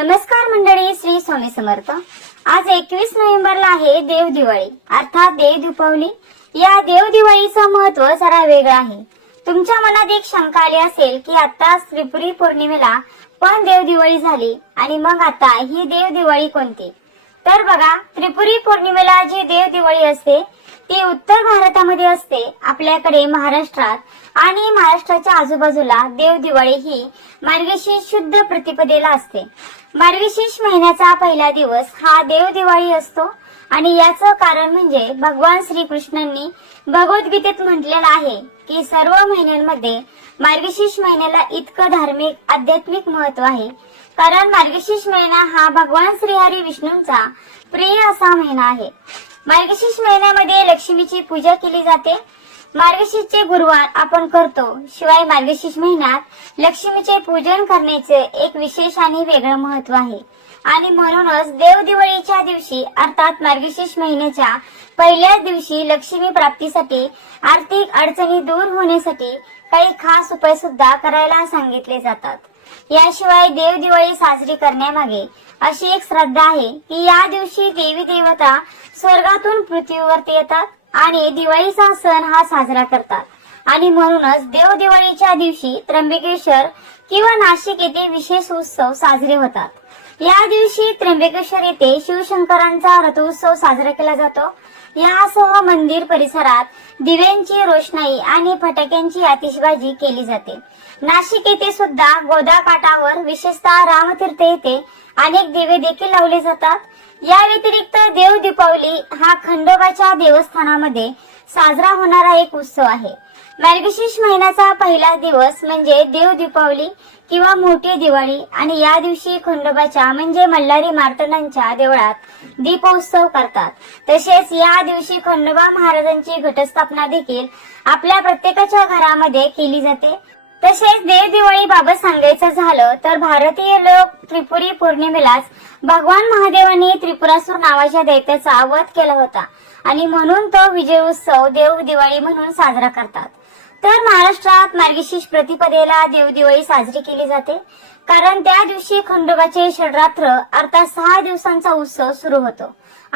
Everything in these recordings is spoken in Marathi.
नमस्कार मंडळी श्री स्वामी समर्थ आज एकवीस नोव्हेंबरला आहे देव दिवाळी अर्थात देव दीपावली या देव दिवाळीचं महत्व जरा वेगळं आहे तुमच्या मनात एक शंका आली असेल की आता त्रिपुरी पौर्णिमेला पण देव दिवाळी झाली आणि मग आता ही देव दिवाळी कोणती तर बघा त्रिपुरी पौर्णिमेला जी देव दिवाळी असते ती उत्तर भारतामध्ये असते आपल्याकडे महाराष्ट्रात आणि महाराष्ट्राच्या आजूबाजूला दिवाळी ही मार्गशीर्ष शुद्ध प्रतिपदेला असते मार्गशीर्ष महिन्याचा पहिला दिवस हा देवदिवाळी असतो आणि याचं कारण म्हणजे भगवान कृष्णांनी भगवद्गीतेत म्हटलेलं आहे की सर्व महिन्यांमध्ये मार्गशीर्ष महिन्याला इतकं धार्मिक आध्यात्मिक महत्व आहे कारण मार्गशीर्ष महिना हा भगवान श्रीहरी विष्णूंचा प्रिय असा महिना आहे मार्गशीर्ष महिन्यामध्ये लक्ष्मीची पूजा केली जाते मार्गशीर्षचे गुरुवार आपण करतो शिवाय मार्गशीर्ष महिन्यात लक्ष्मीचे पूजन करण्याचे एक विशेष आणि वेगळं महत्व आहे आणि म्हणूनच देवदिवाळीच्या दिवशी अर्थात मार्गशीर्ष महिन्याच्या पहिल्याच दिवशी लक्ष्मी प्राप्तीसाठी आर्थिक अडचणी दूर होण्यासाठी काही खास उपाय सुद्धा करायला सांगितले जातात याशिवाय देव दिवाळी साजरी करण्यामागे अशी एक श्रद्धा आहे की या दिवशी देवी देवता स्वर्गातून पृथ्वीवरती येतात आणि दिवाळीचा सण हा साजरा करतात आणि म्हणूनच देव दिवाळीच्या दिवशी त्र्यंबकेश्वर किंवा नाशिक येथे विशेष उत्सव साजरे होतात या दिवशी त्र्यंबकेश्वर येथे शिवशंकरांचा रथोत्सव साजरा केला जातो यासह मंदिर परिसरात दिव्यांची रोषणाई आणि फटाक्यांची आतिषबाजी केली जाते नाशिक येथे सुद्धा गोदा काठावर विशेषतः रामतीर्थ येथे अनेक दिवे देखील लावले जातात या व्यतिरिक्त देव दीपावली हा खंडोबाच्या देवस्थानामध्ये साजरा होणारा एक उत्सव आहे मार्गशीर्ष महिन्याचा पहिला दिवस म्हणजे देव दीपावली किंवा मोठी दिवाळी आणि या दिवशी खंडोबाच्या म्हणजे मल्हारी मार्तनांच्या देवळात दीपोत्सव करतात तसेच या दिवशी खंडोबा महाराजांची घटस्थापना देखील आपल्या प्रत्येकाच्या घरामध्ये केली जाते तसेच देव दिवाळी बाबत सांगायचं झालं तर भारतीय लोक त्रिपुरी पौर्णिमेलाच भगवान महादेवांनी त्रिपुरासूर नावाच्या दैत्याचा वध केला होता आणि म्हणून तो उत्सव देव दिवाळी म्हणून साजरा करतात तर महाराष्ट्रात मार्गशीर्ष प्रतिपदेला देवदिवाळी साजरी केली जाते कारण त्या दिवशी खंडोबाचे षडरात्र अर्थात सहा दिवसांचा उत्सव सुरू होतो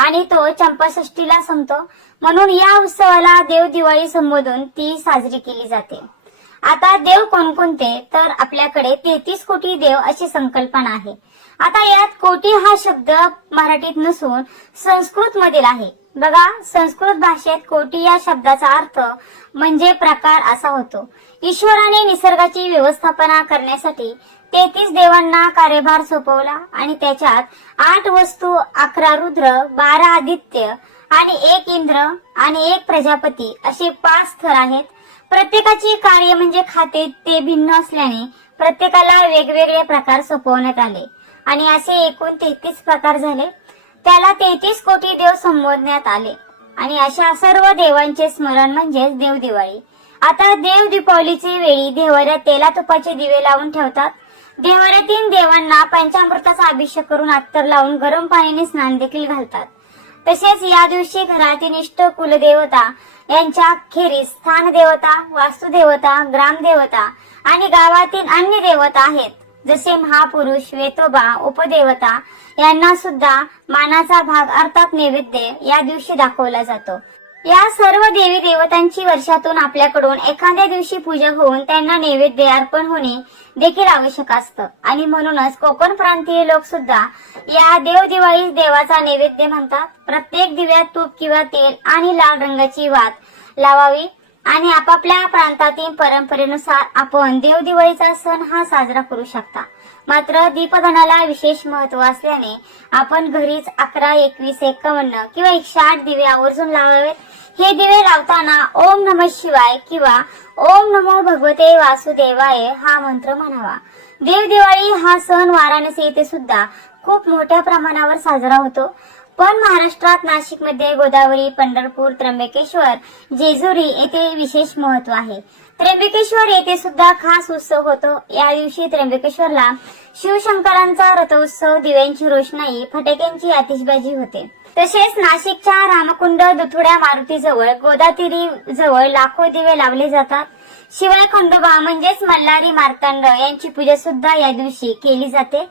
आणि तो चंपाषष्टीला संपतो म्हणून या उत्सवाला देवदिवाळी संबोधून ती साजरी केली जाते आता देव कोणकोणते तर आपल्याकडे तेहतीस कोटी देव अशी संकल्पना आहे आता यात कोटी हा शब्द मराठीत नसून संस्कृत मधील आहे बघा संस्कृत भाषेत कोटी या शब्दाचा अर्थ म्हणजे प्रकार असा होतो ईश्वराने निसर्गाची व्यवस्थापना करण्यासाठी तेहतीस देवांना कार्यभार सोपवला आणि त्याच्यात आठ वस्तू अकरा रुद्र बारा आदित्य आणि एक इंद्र आणि एक प्रजापती असे पाच थर आहेत प्रत्येकाची कार्य म्हणजे खाते ते भिन्न असल्याने प्रत्येकाला वेगवेगळे प्रकार सोपवण्यात आले आणि असे एकूण तेहतीस प्रकार झाले त्याला तेहतीस कोटी देव संबोधण्यात आले आणि अशा सर्व देवांचे स्मरण म्हणजे देव दिवाळी आता देव दीपावलीची वेळी देवऱ्या तेला तुपाचे दिवे लावून ठेवतात देवाऱ्यातील देवांना पंचामृताचा अभिषेक करून अत्तर लावून गरम पाण्याने स्नान देखील घालतात तसेच या दिवशी घरातील इष्ट कुलदेवता यांच्या खेरीस स्थान देवता वास्तुदेवता ग्रामदेवता आणि गावातील अन्य देवता आहेत जसे महापुरुष वेतोबा उपदेवता यांना सुद्धा मानाचा भाग अर्थात नैवेद्य या दिवशी दाखवला जातो या सर्व देवी देवतांची वर्षातून आपल्याकडून एखाद्या दिवशी पूजा होऊन त्यांना नैवेद्य अर्पण होणे देखील आवश्यक असतं आणि म्हणूनच कोकण प्रांतीय लोक सुद्धा या देव दिवाळी देवाचा नैवेद्य म्हणतात प्रत्येक दिव्यात तूप किंवा तेल आणि लाल रंगाची वात लावावी आणि आपापल्या प्रांतातील परंपरेनुसार आपण देवदिवाळीचा सण हा साजरा करू शकता मात्र दीपधनाला विशेष महत्व असल्याने आपण घरीच अकरा एकवीस एक्कावन्न किंवा एकशे आठ दिवे आवर्जून लावावेत हे दिवे लावताना ओम नम शिवाय किंवा ओम नमो भगवते वासुदेवाय हा मंत्र म्हणावा दिवाळी हा सण वाराणसी येथे सुद्धा खूप मोठ्या प्रमाणावर साजरा होतो पण महाराष्ट्रात नाशिकमध्ये गोदावरी पंढरपूर त्र्यंबकेश्वर जेजुरी येथे विशेष महत्व आहे त्र्यंबकेश्वर येथे सुद्धा खास उत्सव होतो या दिवशी त्र्यंबकेश्वरला शिवशंकरांचा रथोत्सव दिव्यांची रोषणाई फटाक्यांची आतिषबाजी होते तसेच नाशिकच्या रामकुंड दुथुड्या मारुतीजवळ गोदातिरी जवळ लाखो दिवे लावले जातात शिवाय खंडोबा म्हणजेच मल्हारी मार्तंड यांची पूजा सुद्धा या दिवशी केली जाते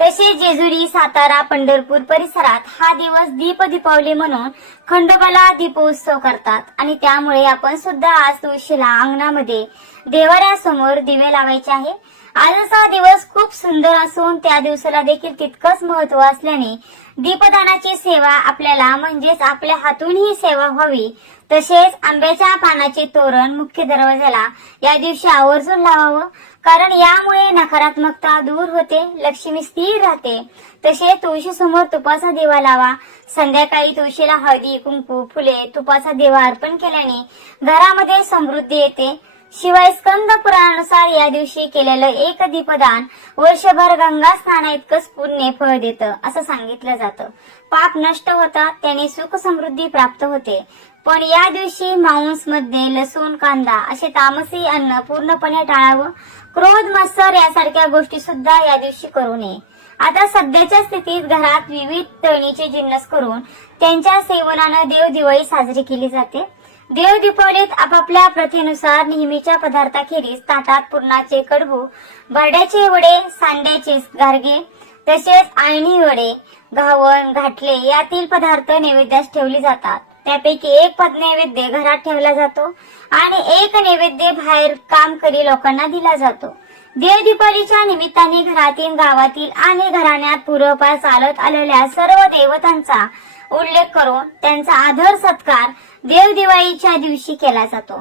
तसेच जेजुरी सातारा पंढरपूर परिसरात हा दिवस दीप दीपावली म्हणून खंडोबाला दीपोत्सव करतात आणि त्यामुळे आपण सुद्धा आज तुळशीला अंगणामध्ये देवाऱ्यासमोर दिवे लावायचे आहे आजचा दिवस खूप सुंदर असून त्या दिवसाला देखील तितकंच महत्व असल्याने दीपदानाची सेवा आपल्याला म्हणजेच आपल्या हातून ही सेवा व्हावी तसेच आंब्याच्या पानाचे तोरण मुख्य दरवाजाला या दिवशी आवर्जून लावावं कारण यामुळे नकारात्मकता दूर होते लक्ष्मी स्थिर राहते तसे तुळशी समोर तुपाचा दिवा लावा संध्याकाळी तुळशीला हळदी कुंकू फुले तुपाचा दिवा अर्पण केल्याने घरामध्ये समृद्धी येते शिवाय स्कंद पुराणानुसार या दिवशी केलेलं एक दीपदान वर्षभर गंगा स्नाना इतकंच पुण्य फळ देतं असं सांगितलं जातं पाप नष्ट होतात त्याने सुख समृद्धी प्राप्त होते पण या दिवशी मांस मध्ये लसूण कांदा असे तामसी अन्न पूर्णपणे टाळावं क्रोध मत्सर यासारख्या गोष्टी सुद्धा या दिवशी करू नये आता सध्याच्या स्थितीत घरात विविध तळणीचे जिन्नस करून त्यांच्या सेवनानं दिवाळी साजरी केली जाते देव दीपावलीत आपापल्या प्रथेनुसार नेहमीच्या पदार्थाखेरीज ताटात पुरणाचे कडबू भरड्याचे वडे सांड्याचे गारगे तसेच आळणी वडे घावण घाटले यातील पदार्थ नैवेद्यास ठेवले जातात त्यापैकी एक पद नैवेद्य घरात ठेवला जातो आणि एक नैवेद्य बाहेर काम करी लोकांना दिला जातो देव दीपावलीच्या निमित्ताने घरातील गावातील आणि घराण्यात पूर्वपार चालत आलेल्या सर्व देवतांचा उल्लेख करून त्यांचा आदर सत्कार देवदिवाळीच्या दिवशी केला जातो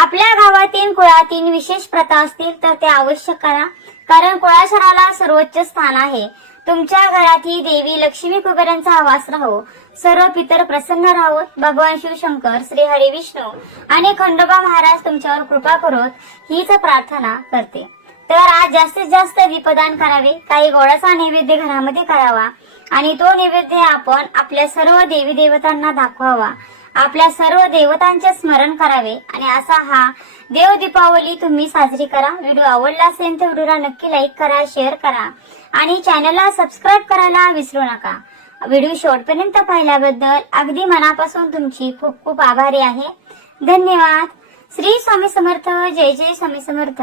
आपल्या गावातील कुळातील विशेष प्रथा असतील तर ते आवश्यक करा कारण कुळाशराला सर्वोच्च स्थान आहे तुमच्या घरात ही देवी लक्ष्मी कुबेरांचा आवास राहो सर्व पितर प्रसन्न राहोत भगवान शिवशंकर श्री हरी विष्णू आणि खंडोबा महाराज तुमच्यावर कृपा करोत हीच प्रार्थना करते तर आज जास्तीत जास्त विपदान करावे काही गोळाचा नैवेद्य घरामध्ये करावा आणि तो नैवेद्य आपण आपल्या सर्व देवी देवतांना दाखवावा आपल्या सर्व देवतांचे स्मरण करावे आणि असा हा देव दीपावली तुम्ही साजरी करा व्हिडिओ आवडला असेल तर व्हिडिओला नक्की लाईक करा शेअर करा आणि चॅनलला सबस्क्राईब करायला विसरू नका व्हिडिओ शॉर्टपर्यंत पाहिल्याबद्दल अगदी मनापासून तुमची खूप खूप आभारी आहे धन्यवाद श्री स्वामी समर्थ जय जय स्वामी समर्थ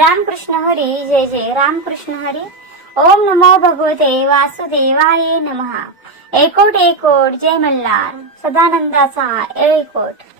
रामकृष्ण हरी जय जय रामकृष्ण हरी ओम नमो भगवते वासुदेवाय नमः एकोट एकोट जय मल्हार सदानंदाचा एकोट